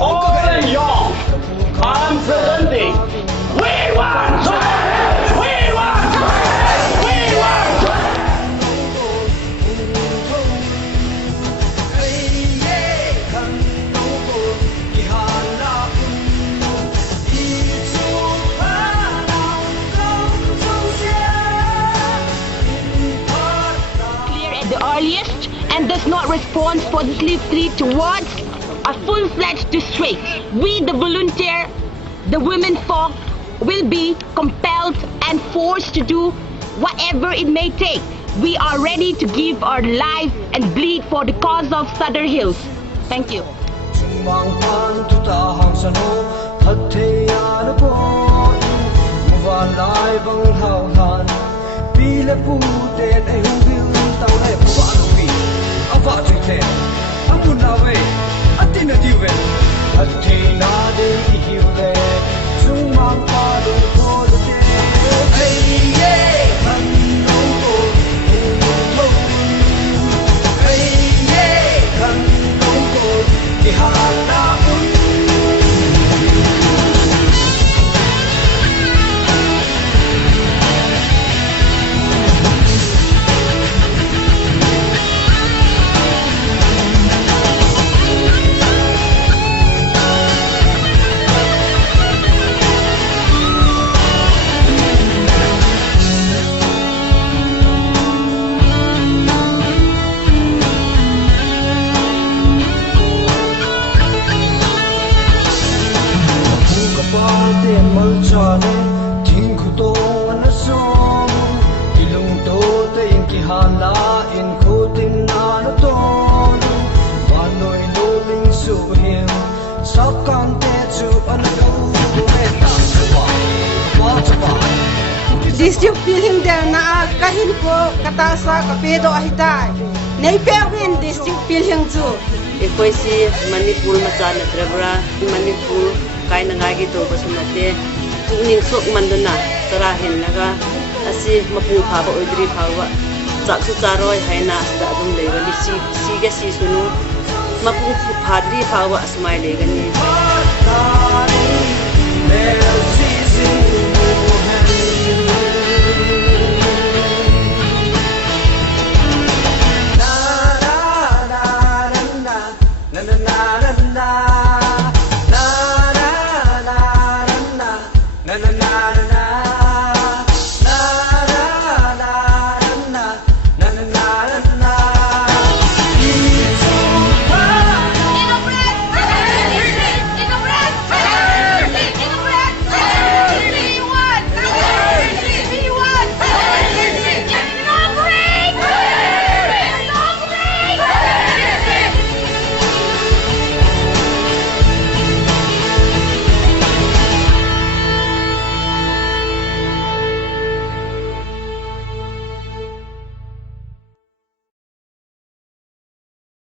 All and young, I'm presenting. We want change! We want change! We want change! Clear at the earliest and does not respond positively towards a full-fledged district, we, the volunteer, the women folk, will be compelled and forced to do whatever it may take. We are ready to give our life and bleed for the cause of Sadar Hills. Thank you. District feeling there na kahin ko katasa kapedo ahitai. Nei pewin district feeling tu. Ikoi si Manipur macana trebra Manipur kai na ngagi to basunate tuning sok manduna tarahin laga asi mapu phaba oidri phawa chaksu charoi haina asda dum legani si ga si sunu mapu phadri phawa asmai legani